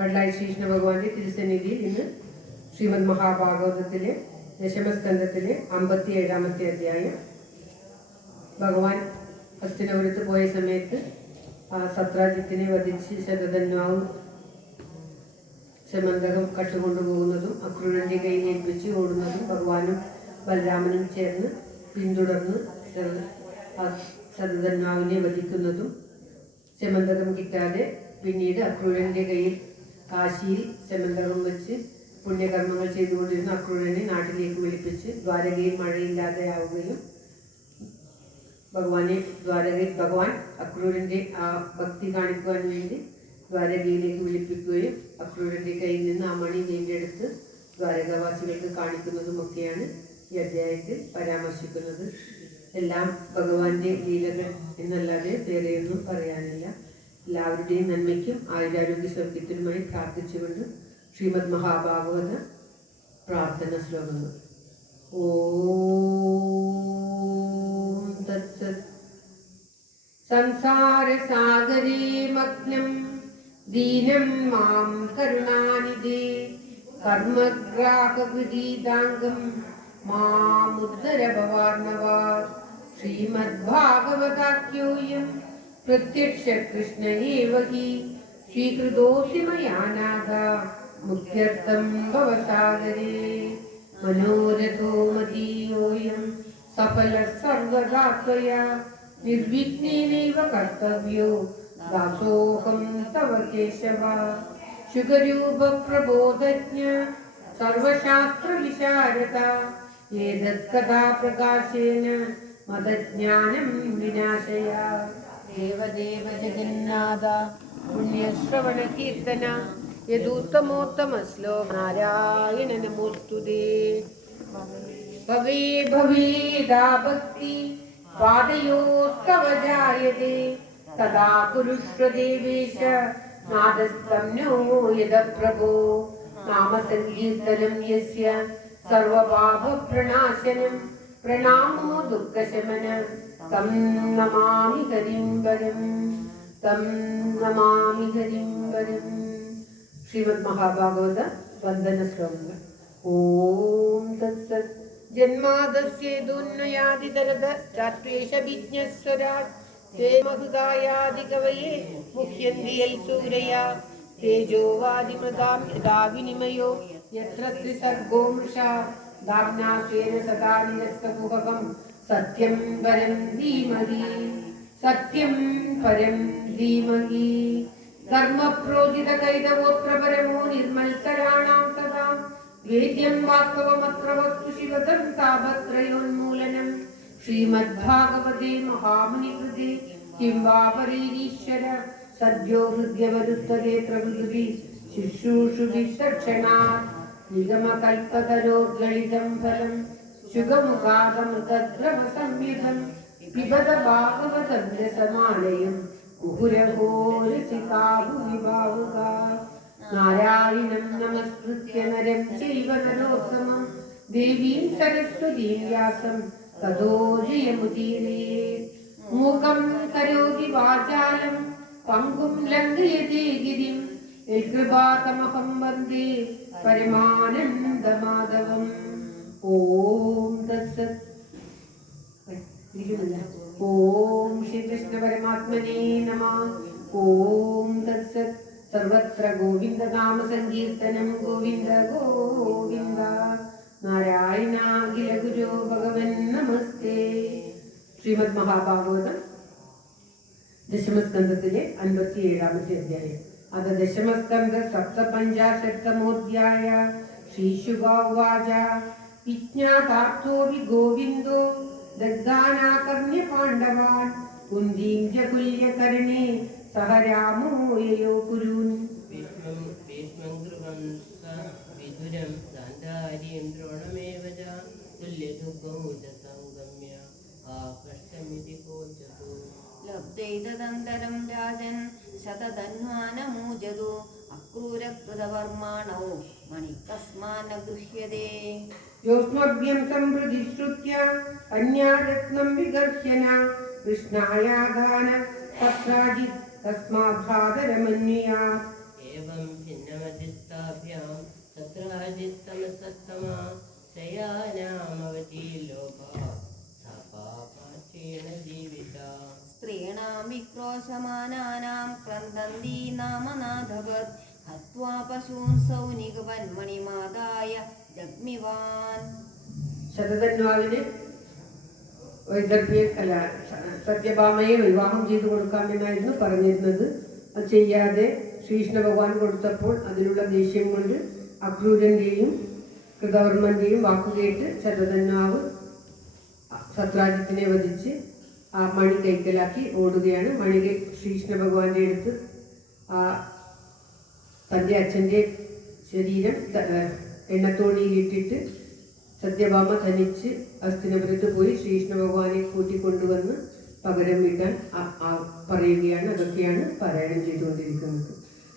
കടലായി ശ്രീകൃഷ്ണ ഭഗവാന്റെ തിരുസന്നിധിയിൽ ഇന്ന് ശ്രീമദ് മഹാഭാഗവതത്തിലെ ദശമസ്കന്ധത്തിലെ 57-ാമത്തെ അധ്യായം. ഭഗവാൻ ഹസ്തിനപുരത്ത് പോയ സമയത്ത് സത്രാജിത്തിനെ വധിച്ച് ശതധന്വാവും സമന്തകം കട്ടുകൊണ്ടുപോകുന്നതും അക്രൂരന്റെ കയ്യിൽ ഏൽപ്പിച്ച് ഓടുന്നതും ഭഗവാനും ബലരാമനും ചേർന്ന് പിന്തുടർന്ന് ശതധന്വാവിനെ വധിക്കുന്നതും സമന്തകം കിട്ടാതെ പിന്നീട് അക്രൂരന്റെ കയ്യിൽ കാശിയിൽ സമന്തകം വെച്ച് പുണ്യകർമ്മങ്ങൾ ചെയ്തുകൊണ്ടിരുന്ന അക്രൂരനെ നാട്ടിലേക്ക് വിളിപ്പിച്ച് ദ്വാരകയിൽ മഴയില്ലാതെ ആവുകയും ഭഗവാൻ അക്രൂരന്റെ ആ ഭക്തി കാണിക്കുവാൻ വേണ്ടി ദ്വാരകയിലേക്ക് വിളിപ്പിക്കുകയും അക്രൂരന്റെ കയ്യിൽ നിന്ന് ആ മണി വീണ്ടെടുത്ത് ദ്വാരകാവാസികൾക്ക് കാണിക്കുന്നതുമൊക്കെയാണ് ഈ അധ്യായത്തിൽ പരാമർശിക്കുന്നത്. എല്ലാം ഭഗവാന്റെ ലീലകൾ എന്നല്ലാതെ വേറെയൊന്നും പറയാനില്ല. എല്ലാവരുടെയും നന്മയ്ക്കും ആയുരാരോഗ്യ സൗഖ്യത്തിനുമായി പ്രാർത്ഥിച്ചുകൊണ്ട് ശ്രീമദ് മഹാഭാഗവത പ്രാർത്ഥന ശ്ലോകങ്ങൾ. ഓം തത്സത്. സംസാരസാഗരേ മഗ്നം ദീനം മാം കരുണാനിധേ കർമ്മഗ്രാഹഗൃഹീതാംഗം മാമുദ്ധര ഭവാർണവാ. ശ്രീമദ്ഭാഗവതാഖ്യോയം പ്രത്യക്ഷ കൃഷ്ണ ഏവ ഹി ശ്രീകൃതോऽസി മയാ നാഥ മുഖ്യർത്ഥം ഭവസാഗരേ. മനോരഥോ മദീയോऽയം സഫലഃ സർവദാ ത്വയാ നിർവിഘ്നേനൈവ കർത്തവ്യോ ദാസോഹം തവ കേശവ. ശുകരൂപ പ്രബോധജ്ഞ സർവശാസ്ത്ര വിശാരദ ഏതത് കഥാ പ്രകാശേന മദജ്ഞാനം വിനാശയ. ദേവദേവ ജഗന്നാഥ പുണ്യശ്രവണ കീർത്തന യദുത്തമോത്തമ ശ്ലോക നാരായണ നമോസ്തുതേ. ഭവേ ഭവേദാ ഭക്തി പാദയോസ്തവ ജായതേ തദാ കുരുഷ്വ ദേവേശ നാദസ്തം നോ യദ പ്രഭോ. നാമസങ്കീർത്തനം യസ്യ സർവപാപ പ്രണാശനം പ്രണാമോ ദുഃഖശമന തം നമാമി ഹരിം വരം തം നമാമി ഹരിം വരം. ശ്രീമദ് മഹാഭാഗവത വന്ദന ശ്ലോകങ്ങൾ. ഓം തത്സത്. ജന്മാദസ്യേതുന്നയാദിതരതശ്ചാത്വേഷവിജ്ഞസ്വരാട് തേ മഹുദായാദികവയേ മുഹ്യന്തി യൽ സൂരയാ തേജോ വാദിമൃതാം യഥാ വിനിമയോ യത്ര ത്രിസർഗോ മൃഷാ ധാമ്നാ സ്വേന സദാ നിരസ്തകുഹകം സത്യം പരം ധീമഹി സത്യം പരം ധീമഹി. ധർമ്മപ്രോജിത കൈതവോത്ര പരമോ നിർമ്മൽസരാണാം സദാ വേദ്യം വാസ്തവമത്ര വസ്തു ശിവതം താപത്രയോന്മൂലനം. ശ്രീമദ്ഭാഗവതേ മഹാമുനികൃതേ കിം വാ പരീരീശ്വര സദ്യോ ഹൃദ്യവരുത്തരേ പ്രകൃതി ശുശ്രൂഷുഭിः തക്ഷണാത് നിഗമകൽപതരോദ്ഗളിതം ഫലം ശുഗമുഖാദമൃതദ്രവ സംയുതം പിബത ഭാഗവതം രസമാലയം മുഹുരഹോ രസികാ ഭുവി ഭാവുകാ. നാരായണം നമസ്കൃത്യ നരം ചൈവ നരോത്തമം ദേവീം സരസ്വതീം വ്യാസം തതോ ജയമുദീരയേത്. മൂകം കരോതി വാചാലം പങ്കും ലംഘയതേ ഗിരിം യത്കൃപാതമഹം വന്ദേ പരമാനന്ദമാധവം. ഓം തത്സത്. ഓം ശ്രീകൃഷ്ണ പരമാത്മനേ നമഃ. ഓം തത്സത്. സർവത്ര ഗോവിന്ദ നാമ സങ്കീർത്തനം ഗോവിന്ദ ഗോവിന്ദ. നാരായണ അഖില ഗുരോ ഭഗവൻ നമസ്തേ. ശ്രീമദ് മഹാഭാഗവതം ദശമസ്കന്ധത്തിലെ 57-ാമത്തെ അധ്യായം. അത ദശമസ്കന്ധ സപ്തപഞ്ചാശത്തമോധ്യായ. ശ്രീശുകാ ഉവാച. വിജ്ഞാതാർത്ഥോ വി ഗോവിന്ദോ ദഗ്ധാനാകർണ്യ പാണ്ഡവാൻ കുന്ദീം ച കുല്യകർണേ സഹ രാമോ യയോ കുരുൻ. വിദുരം ഗാന്ധാരീം ദ്രോണമേവ ച തുല്യദുഃഖം സംഗമ്യ ആകഷ്ടമിതി കോചതു. ലബ്ധൈതദന്തരം രാജൻ ശതധന്വാനമൂജതു അക്രൂരകൃതവർമാണോ മണികസ്മാന ഗൃഹ്യതേ. യോസ്മഭ്യം സംവൃതി ശ്രുത്യ അന്യാരത്നം വിഗർഹ്യന കൃഷ്ണായാദാന തത്രാജിത് തസ്മാദ്ധാതരമന്യാ. एवं भिन्नं നാമനാഥവത് ഹത്വാ പശൂൻ സൗനികവന്മണിമാതായ ജഗ്മിവാൻ. ശതധന്വാവിന് സത്യഭാമയെ വിവാഹം ചെയ്തു കൊടുക്കാമെന്നായിരുന്നു പറഞ്ഞിരുന്നത്. അത് ചെയ്യാതെ ശ്രീകൃഷ്ണ ഭഗവാൻ കൊടുത്തപ്പോൾ അതിലുള്ള ദേഷ്യം കൊണ്ട് അക്രൂരന്റെയും കൃതവർമ്മന്റെയും വാക്കുകേട്ട് ശതധന്വാവ് സത്രാജിത്തിനെ വധിച്ച് ആ മണി കൈക്കലാക്കി ഓടുകയാണ്. മണി ശ്രീകൃഷ്ണ ഭഗവാന്റെ അടുത്ത് തൻ്റെ അച്ഛൻ്റെ ശരീരം എണ്ണത്തോണിയിലിട്ടിട്ട് സത്യഭാമ ധനിച്ച് ഹസ്തിനപുരത്ത് പോയി ശ്രീകൃഷ്ണ ഭഗവാനെ കൂട്ടിക്കൊണ്ടുവന്ന് പകരം വീട്ടാൻ പറയുകയാണ്. അതൊക്കെയാണ് പാരായണം ചെയ്തുകൊണ്ടിരിക്കുന്നത്.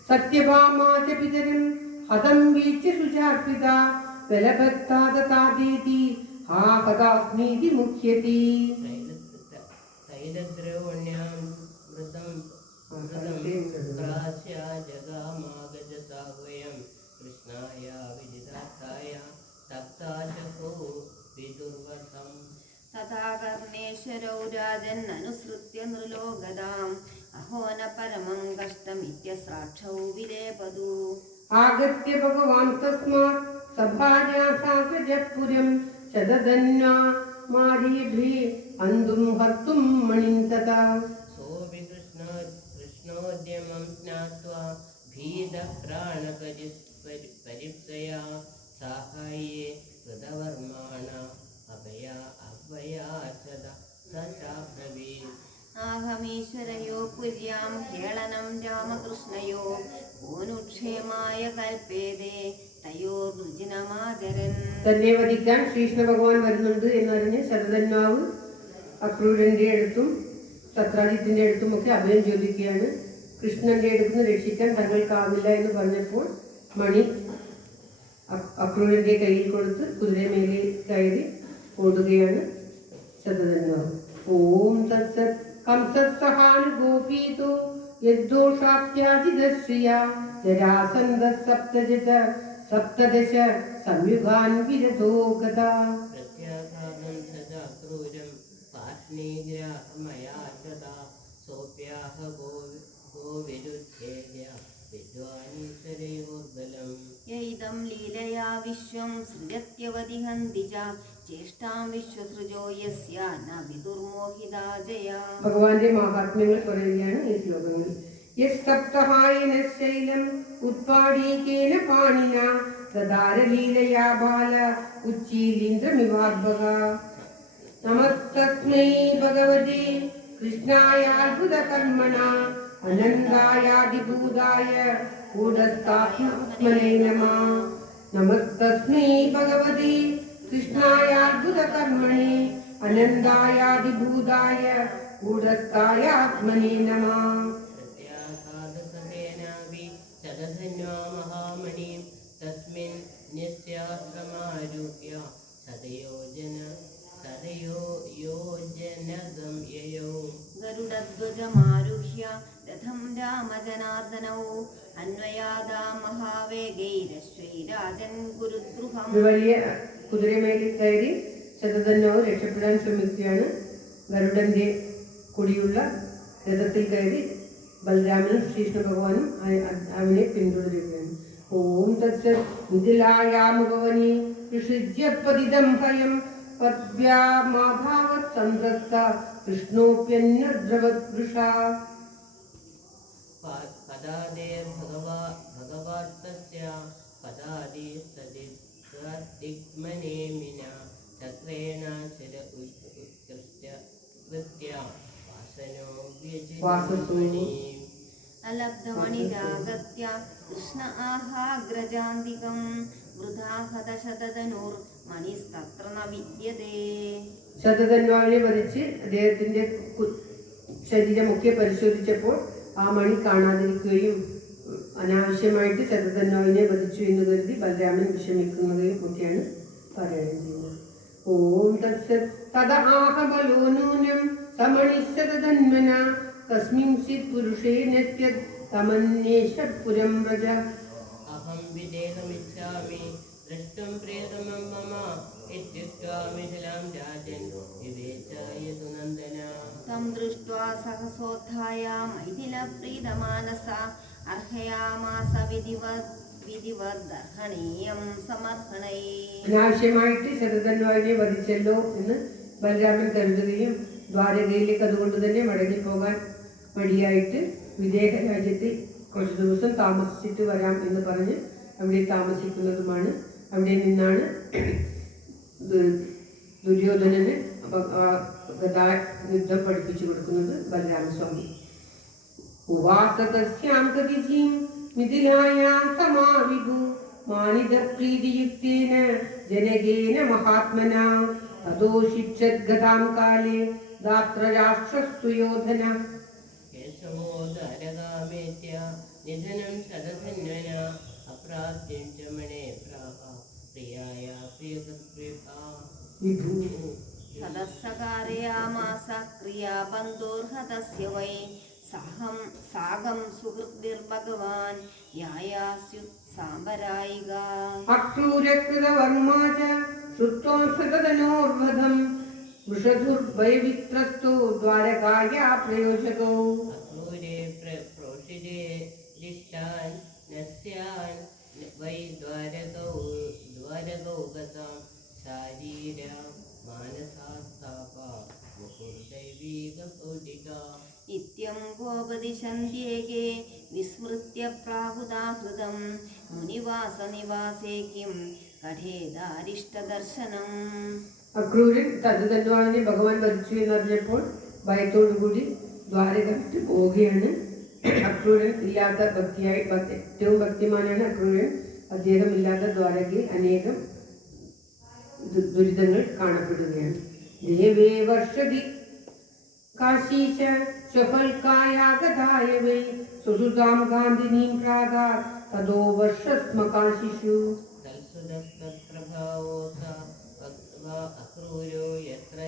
സത്യഭാമാച പിതരം ഹതം വീഴ്ച സുചാർപ്പിത ബലഭത്താദീതി ഹാ ഹതാസ്മീതി മുഖ്യതി. തഥാകർണേശ്വരൗ രാജന്നനുസൃത്യ നൃലോകദാം അഹോന പരമം കഷ്ടമിത്യസാക്ഷൗ വിലേപതു. ആഗത്യ ഭഗവാൻ തസ്മാത് സഭാജാസാഗജപുരം ശതധന്വാ മാരീഭി അന്തും ഹർത്തും മണിം തഥാ. സോപി കൃഷ്ണോദ്യമം ജ്ഞാത്വാ ഭീതപ്രാണപരിപ്സയാ സാഹായേ കൃതവർമാണ അഭയാചത സചാബ്രവീത്. ആഹമീശ്വരയോ പുര്യാം ഹേളനം രാമകൃഷ്ണയോ ഓനുക്ഷേമായ കൽപ്പേതേ തയോ രുചിനമാചരൻ. തന്നെ വധിക്കാൻ ശ്രീകൃഷ്ണ ഭഗവാൻ വരുന്നുണ്ട് എന്നറിഞ്ഞ് ശതധന്വാവ് അക്രൂരന്റെ അടുത്തും സത്രാജിത്തിന്റെ അടുത്തുമൊക്കെ അഭയം ചോദിക്കുകയാണ്. കൃഷ്ണന്റെ അടുത്ത് നിന്ന് രക്ഷിക്കാൻ തങ്ങൾക്കാവില്ല എന്ന് പറഞ്ഞപ്പോൾ മണി അക്രൂരന്റെ കയ്യിൽ കൊടുത്ത് കുതിരമേലെ കയറി ഓടുകയാണ് ശതധന്വാവ്. ഓം തത്സത് കംസസഹാനുഗോപീതോ യദ്ദോഷാപ്യാജിതശ്രിയാ ജരാസന്ധഃ സപ്തദശ സംയുഗാൻ വിരതോ ഗതാ. പ്രത്യാഘാതം സദാക്രൂരം പാഷ്ണീഗ്രാമയാ സദാ സോപ്യാഹ ഗോവിരുദ്ധേയ വിദ്വാനീശ്വരയോർബലം. യൈദം ലീലയാ വിശ്വം സൃജത്യവതിഹന്തി ച ചേഷ്ടാം വിശ്വസൃജോ യസ്യ ന വിദുർമോഹിതാ ജയാ. ഭഗവാന്റെ മഹാത്മ്യങ്ങൾ പറയുകയാണ് ഈ ശ്ലോകങ്ങളിൽ. യസ്സപ്തഹായന ശൈലം ഉത്പാടീകേന പാണിന ദദാരലീലയാ ബാല ഉച്ചീലീന്ദ്രമിവാത്ഭഗ. നമസ്തസ്മൈ ഭഗവതേ കൃഷ്ണായാത്ഭുതകർമ്മണ അനന്തായാദിഭൂതായ കൂടസ്ഥാത്മനെ നമഃ. നമസ്തസ്മൈ ഭഗവതേ കൃഷ്ണായാത്ഭുതകർമ്മണേ അനന്തായാദിഭൂതായ കൂടസ്ഥായാത്മനെ നമഃ. പ്രത്യാഘാതസഹേനാവി ശതധന്വാ മഹാമണീം തസ്മിൻ നിസ്യാശ്രമാരൂപ്യ സദയോജനഗം യയോ. ഗരുഡധ്വജമാരുഹ്യ രഥം രാമജനാർദ്ദനൗ അന്വയാദാ മഹാവേഗൈരശ്വൈരാജൻ ഗുരുദ്രുഹം. വലിയ കുതിരമേലിൽ കയറി ശതധന്വാവ് രക്ഷപ്പെടാൻ ശ്രമിക്കുകയാണ്. ഗരുഡന്റെ കൊടിയുള്ള രഥത്തിൽ കയറി ബലരാമനും ശ്രീകൃഷ്ണ ഭഗവാനും അവനെ പിന്തുടരുകയാണ്. ഓം തസ്സത് മിഥിലായാമുപവനി വിസൃജ്യ പതിതം ഭയം പദ്ഭ്യാമാധാവത് സംതസ്ത കൃഷ്ണോപ്യന്യദ്രവദ്വൃഷാ. പദാദേർഭഗവാത്തസ്യ പദാദി സദിഗ്മനേമിന ചക്രേണ ശിര ഉത്കൃഷ്യ കൃത്യ വാസനോ വ്യജിമണി. അലബ്ധമണിരാഗത്യ കൃഷ്ണ ആഹാഗ്രജാന്തികം വൃഥാഹതശതധനുർ മണിസ്തത്ര ന വിദ്യതേ. ശതധന്വാവിനെ വധിച്ച് അദ്ദേഹത്തിന്റെ ശരീരമൊക്കെ പരിശോധിച്ചപ്പോൾ ആ മണി കാണാതിരിക്കുകയും അനാവശ്യമായിട്ട് ശതധന്വാവിനെ വധിച്ചു എന്ന് കരുതി ബലരാമൻ വിഷമിക്കുന്നതും ഒക്കെയാണ് പാരായണം ചെയ്യുന്നത്. ഓം തത്സത് തദാഹബലോനൂനം സമണിശതധന്വന കസ്മിൻചിത് പുരുഷേന തമന്യേഷപുരം വ്രജ. അഹം വിദേഹമിച്ഛാമി ദൃഷ്ടം പ്രിയതമം മമ ഇത്യുക്ത്വാ മിഥിലാം രാജൻ വിവേചയതു നന്ദന. തം ദൃഷ്ട്വാ സഹസോത്ഥായ മൈഥിലപ്രീതമാനസ അർഹയാമാസ വിധിവർദ്ധർഹണീയം സമർഹണൈ. അനാവശ്യമായിട്ട് ശരധന്വാവിനെ വധിച്ചല്ലോ എന്ന് ബലരാമൻ കരുതുകയും ദ്വാരകയിലേക്ക് അതുകൊണ്ട് തന്നെ മടങ്ങിപ്പോകാൻ മടിയായിട്ട് വിദേഹ രാജ്യത്തിൽ കുറച്ച് ദിവസം താമസിച്ചിട്ട് വരാം എന്ന് പറഞ്ഞ് അവിടെ താമസിക്കുന്നതുമാണ്. അവിടെ നിന്നാണ് ദുര്യോധനന് ഗദാ യുദ്ധം പഠിപ്പിച്ചു കൊടുക്കുന്നത് ബലരാമസ്വാമി. ഉവാസതസ്യാം ഗതിജീം മിഥിലായാം സമാവിദു മാനിതപ്രീതിയുക്തേന ജനകേന മഹാത്മനാ തദോഷിച്ഛത് ഗതാം കാലേ ദാത്രരാഷ്ട്രസ്തുയോധന. കേശവോ ദ്വാരകാമേത്യ നിധനം സദധന്വന അപ്രാപ്യം ച മണേ പ്രാഹ പ്രിയായ പ്രിയകൃത്രിഭാ. തദസ്സകാരയാമാസ ക്രിയാബന്ധോർഹതസ്യ വൈ സാഗം സുഹൃദ്ഭിർഭഗവാൻ യായാസ്യുത് സാംബരായികാ. അക്രൂരകൃതവർമാ ച ശ്രുത്വാ സതതനോർവധം വൃഷധുർഭയവിസ്ത്രസ്തോ ദ്വാരകായാ പ്രയോജകോ. അക്രൂരേ പ്രോഷിതേ ദിഷ്ടാൻ നസ്യാൻ വൈ ദ്വാരകൗ ഗതാം ശാരീര മാനസാസ്താപ മുഹുർദൈവീകൗടിക. നിത്യം ഗോപതിശന്ധ്യേകേ വിസ്മൃത്യ പ്രാഹുദാഹൃതം മുനിവാസനിവാസേ കിം കഠേദാരിഷ്ടദർശനം. അക്രൂരൻ തജതന്വാവിനെ ഭഗവാൻ വധിച്ചു എന്നറിഞ്ഞപ്പോൾ ഭയത്തോടുകൂടി ദ്വാരക വിട്ട് പോവുകയാണ്. അക്രൂരൻ ഇല്ലാത്ത ഭക്തിയായി ഏറ്റവും ഭക്തിമാനാണ് അക്രൂരൻ. അദ്ദേഹം ഇല്ലാത്ത ദ്വാരകയിൽ അനേകം ദുരിതങ്ങൾ കാണപ്പെടുകയാണ്. ദേവേ വർഷതി കാശീശ സ്വഫൽക്കായാഗതായ വൈ സുസുതാം ഗാന്ധിനീം പ്രാഗാ തദോ വർഷസ്മ കാശിഷു. തൽസുതസ്തപ്രഭാവോസ അക്രൂരോ യത്ര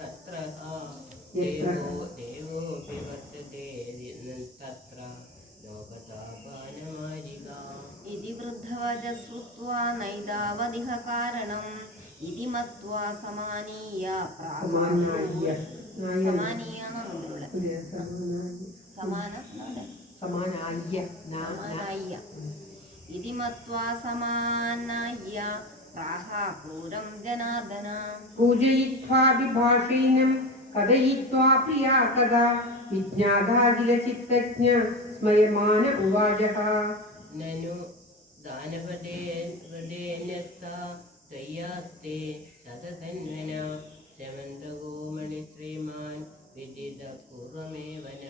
തത്ര ദേവോപി വർത്തത്തെ തത്ര ലോകതാപാനമാരികാ. ഇതി വൃദ്ധവച ശ്രുത്വാ നൈതാവതിഹ കാരണം ഇതി മത്വാ സമാനീയ സമാനായ ഇതി മത്വാ സമാനായ പ്രാഹ ക്രൂരം ജനാർദന. പൂജയിത്വാ വിഭാഷീനം കഥയിത്വാ പ്രിയാ കഥാ വിജ്ഞാതാഖില ചിത്തജ്ഞ സ്മയമാന ഉവാചഃ. നനു ദാനപദേന്യസ്താ ത്വയ്യാസ്തേ സതധന്വന ശമന്തകോ മണിശ്രീമാൻ വിദിത പൂർവമേവന.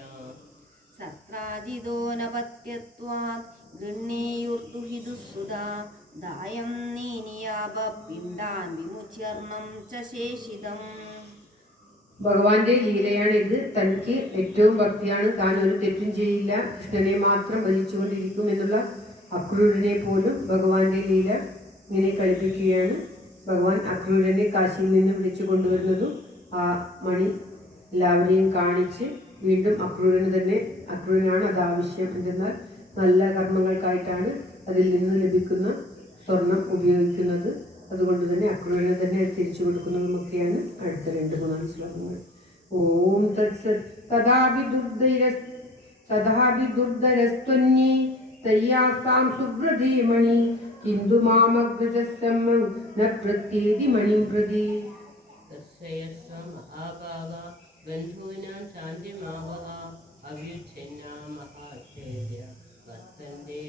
സത്രാജിതോ നപത്യത്വാത് ഗൃണ്ണേയുർദുഹിതുസുധാ ദായം നീനിയാപ പിണ്ഡാൻ വിമുച്യർണം ച ശേഷിതം. ഭഗവാന്റെ ലീലയാണിത്. തനിക്ക് ഏറ്റവും ഭക്തിയാണ്. താൻ ഒരു തെറ്റും ചെയ്യില്ല, കൃഷ്ണനെ മാത്രം ഭജിച്ചുകൊണ്ടിരിക്കും എന്നുള്ള അക്രൂരനെ പോലും ഭഗവാന്റെ ലീല ഇങ്ങനെ കളിപ്പിക്കുകയാണ്. ഭഗവാൻ അക്രൂരനെ കാശിയിൽ നിന്ന് വിളിച്ചു കൊണ്ടുവരുന്നതും ആ മണി എല്ലാവരെയും കാണിച്ച് വീണ്ടും അക്രൂരനാണ് അത് ആവശ്യം. എന്തെന്നാൽ നല്ല കർമ്മങ്ങൾക്കായിട്ടാണ് അതിൽ നിന്ന് ലഭിക്കുന്ന സ്വർണം ഉപയോഗിക്കുന്നത്. അതുകൊണ്ട് തന്നെ അക്രൂരനെ തന്നെ തിരിച്ചു കൊടുക്കുന്നതുമൊക്കെയാണ് അടുത്ത 2-3 ശ്ലോകങ്ങൾ. ഓം തത്സത് തഥാപി ദുർധരസ്ത്വന്യേ തയ്യാസാം സുബ്രധീമണി കിന്തു മാമഗ്രജസമ്മം ന പ്രത്യേതി മണിം പ്രതി. തസ്യസ്വം മഹാഭാഗ ബന്ധൂനാം ശാന്തിമാവഹ അഭ്യുച്ഛിന്നാ മഹാശ്ചര്യ വർത്തന്തെ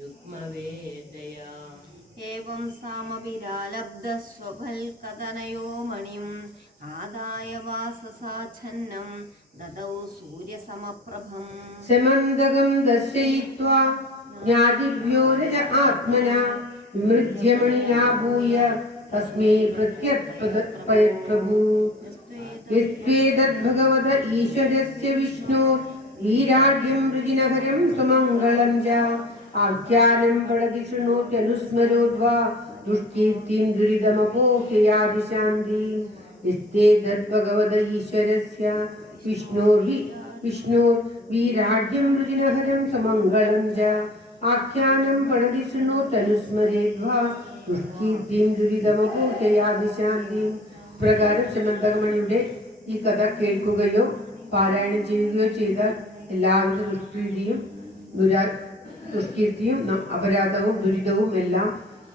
രുക്മവേദയാ. ഏവം സാമവിരാലബ്ധ സ്വഫൽകഥനയോ മണിം ആദായ വാസസാച്ഛന്നം ദദൗ സൂര്യസമപ്രഭം. സമന്തകം ദർശയിത്വാ ജ്ഞാതിഭ്യോ രജ ആത്മനാ വിമൃജ്യ മണിയാ ഭൂയ തസ്മൈ പ്രത്യർപ്പയത്പ്രഭു. യസ്ത്വേതദ്ഭഗവത ഈശ്വരസ്യ വിഷ്ണോ വീരാഢ്യം വൃജിനഹരം സുമംഗളം ച ആഖ്യാനം പടതി ശൃണോത്യനുസ്മരോദ്വാ ദുഷ്കീർത്തിം ദുരിതമപോഹ്യയാതി ശാന്തി. യസ്തേതദ്ഭഗവത ഈശ്വരസ്യ വിഷ്ണോർ വീരാഢ്യം വൃജിനഹരം സുമംഗളം ച ആഖ്യാനം പടതി ശൃണോത്യനുസ്മരേദ്വാ ദുഷ്കീർത്തിം ദുരിതമപോഹ്യയാതി ശാന്തി. പ്രകാരം ശമന്തകമണിയുടെ ഈ കഥ കേൾക്കുകയോ പാരായണം ചെയ്യുകയോ ചെയ്താൽ എല്ലാവിധ ദുഷ്കീർത്തിയും ദുഷ്കീർത്തിയും അപരാധവും ദുരിതവും എല്ലാം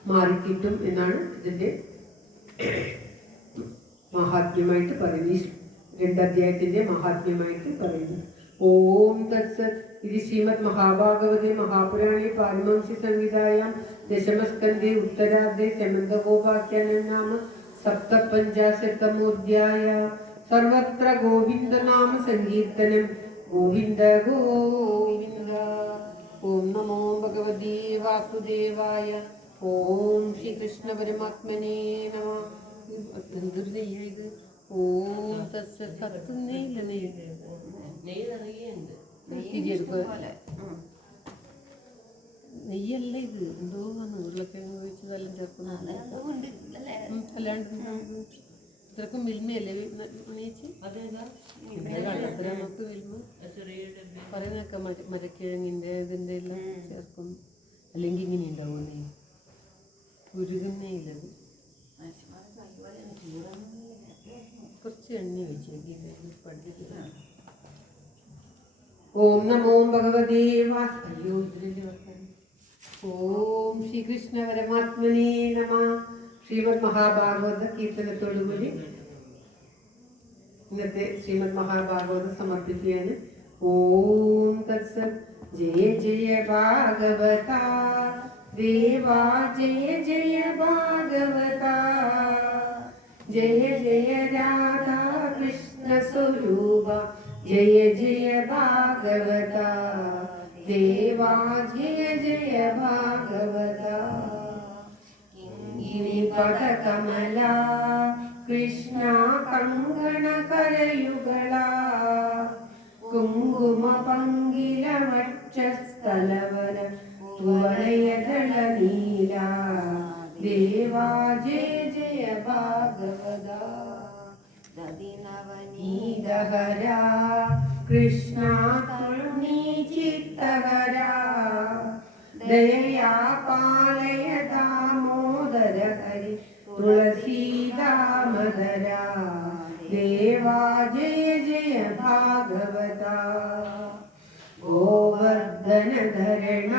മാറിക്കിട്ടും എന്നാണ് ഇതിൻ്റെ മഹാത്മ്യമായിട്ട് പറയുന്നത്. 2 അധ്യായത്തിൻ്റെ മഹാത്മ്യമായിട്ട് പറയുന്നത്. ഓം തത്സത്. ഇത് ശ്രീമദ് മഹാഭാഗവതേ മഹാപുരാണേ പാരമംസി സംഹിതായാം ദശമസ്കന്ധേ ഉത്തരാർദ്ധേ സമന്തകോപാഖ്യാനം നാമ സപ്തപഞ്ചാശത്തമോധ്യായ. സർവത്ര ഗോവിന്ദനാമ സങ്കീർത്തനം. ഗോവിന്ദ ഗോവിന്ദ. ഓം നമോ ഭഗവതേ വാസുദേവായ. ഓം ശ്രീകൃഷ്ണ പരമാത്മനേ നമ. എന്തൊരു നെയ്യ ഇത്. ഓം തത്സത്. കത്തുന്നേയില്ല നെയ്യ്. നെയ്യല്ല ഇത്, എന്തോ ഉരുളക്കിഴങ്ങ് വെച്ചതെല്ലാം ചേർക്കുന്നത്. അല്ലാണ്ട് ഇത്രക്കും മിൽമയല്ലേ നെയ്ച്ച് നമുക്ക് മിൽമ പറയുന്നൊക്കെ മരക്കിഴങ്ങിൻ്റെ ഇതിൻ്റെ എല്ലാം ചേർക്കും. അല്ലെങ്കിൽ ഇങ്ങനെ ഉണ്ടാവും നെയ്യ്, ഉരുകുന്നേയില്ലത്. കുറച്ച് എണ്ണ വെച്ചേക്കും പഠിച്ചിട്ട്. ഓം നമോ ഭഗവതേ വാസുദേവായ. ഓം ശ്രീകൃഷ്ണ പരമാത്മനേ നമ. ശ്രീമദ് മഹാഭാഗവത കീർത്തനത്തോടുകൂടി ഇന്നത്തെ ശ്രീമദ് മഹാഭാഗവതം സമർപ്പിക്കുകയാണ്. ഓം തത്സത്. ജയ ജയ ഭാഗവത ദേവാ. ജയ ജയ ഭാഗവത. ജയ ജയ രാധാ കൃഷ്ണ സ്വരൂപ. ജയ ജയ ഭാഗവത ദേവാ. ജയ ജയ ഭാഗവത. കിങ്ങിണിപദ കമല കൃഷ്ണ കങ്കണ കരയുഗള. കുങ്കുമ പങ്കില വക്ഷസ്ഥലവര തുവലയദള നീല. ദേവാ. ജയ ജയ ഭാഗവത. ദധിനവനീതഹര കൃഷ്ണ കരുണീ ചിത്തഹര. ദയയാ പാലയ ദാമോദര ഹരി തുളസീദാമദര. ദേവാ. ജയ ജയ ഭാഗവത. ഗോവർദ്ധനധരണ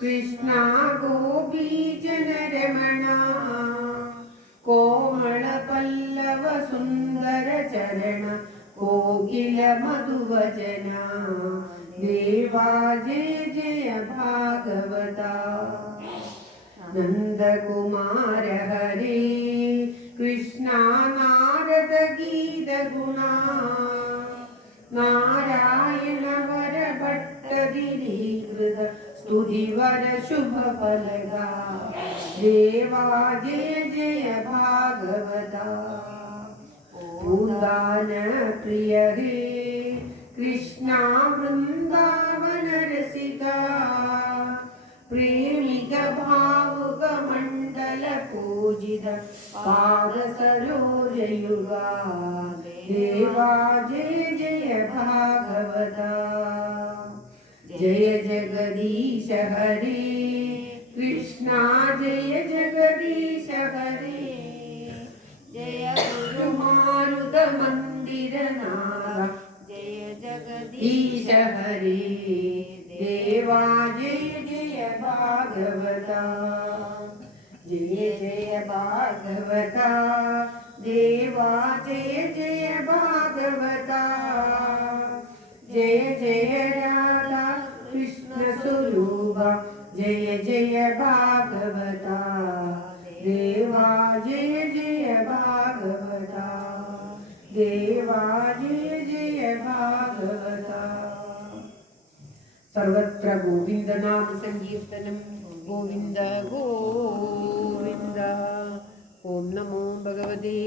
കൃഷ്ണ ഗോപീജനരമണ. കോമള പല്ലവ സുന്ദര ചരണ കോകില മധുവചന. ദേവാ. ജയ ജയ ഭാഗവത. നന്ദകുമാര ഹരേ കൃഷ്ണ നാരദ ഗീത ഗുണ. നാരായണ വര ഭട്ടതിരീകൃത സ്തുതിവര ശുഭ ഫലക. ദേവാ. ജയ ജയ ഭാഗവത. പൂന്താന പ്രിയ ഹേ കൃഷ്ണ വൃന്ദാവന രസിക. പ്രേമിക ഭാവുക മണ്ഡല പൂജിത പാദ സരോജയുഗ. ദേവാ. ജയ ജയ ഭാഗവത. ജയ ജഗദീശ ഹരേ കൃഷ്ണ. ജയ ജഗദീശ ഹരേ. ജയ ഗുരുമാരുത മന്ദിരനാഥ. ജയ ജഗദീശ ഹരേ. ദേവാ. ജയ ജയ ഭാഗവത. ജയ ജയ ഭാഗവത ദേവാ. ജയ ജയ ഭാഗവത. ജയ ജയ രാധാ കൃഷ്ണ സ്വരൂപ. ജയ ജയ ഭാഗവത ദേവാ. ജയ ജയ ഭാഗവത ദേവാ. ജയ ജയ ഭാഗവത. സർവത്ര ഗോവിന്ദനാമ സങ്കീർത്തനം. ഗോവിന്ദ ഗോവിന്ദ. ഓം നമോ ഭഗവതേ